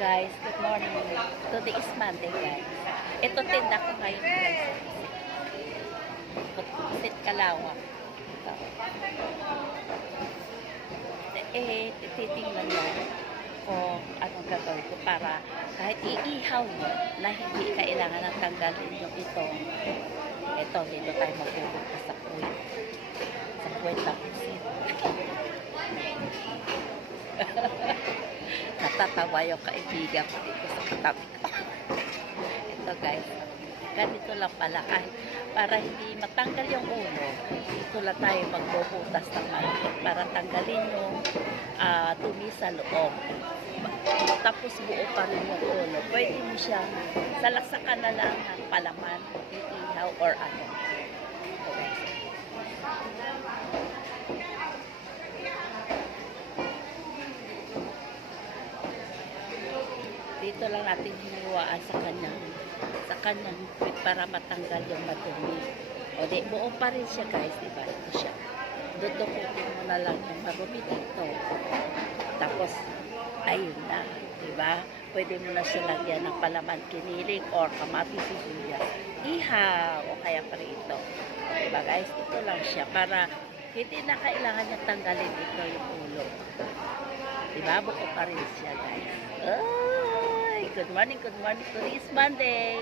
Guys, good morning. Today is Monday, guys. Ito tinda ko ngayon, guys. Sit Kalawang. Ito. Titingnan lang kung anong gagawin ko para kahit iihaw na hindi kailangan ng tanggalin yung ito. Ito, dito tayo magpupunta sa Kuwait. Sa Kuwait lang kasi. Natatawa yung kaibigan ko dito sa katabi ko. Ito guys, ganito lang pala kahit para hindi matanggal yung ulo, dito lang tayo magbubutas ng malaki para tanggalin yung dumi sa loob. Tapos buo pa rin yung ulo. Pwede mo siya salaksakan na lang ng palaman, iihaw or ano. Ito guys. Dito lang natin hiniwaan sa kanyang para matanggal yung madumi. O di, buo pa rin siya guys, diba? Ito siya. Dudukutin mo na lang yung marumi dito. Tapos, ayun na, diba? Pwede mo na siya lagyan ng palaman kiniling or kamatis sibuyas. Ihaw o kaya parito. Diba guys? Ito lang siya para hindi na kailangan niya tanggalin ito yung ulo. Diba? Buo pa rin siya guys. Good morning, good morning. Today is Monday.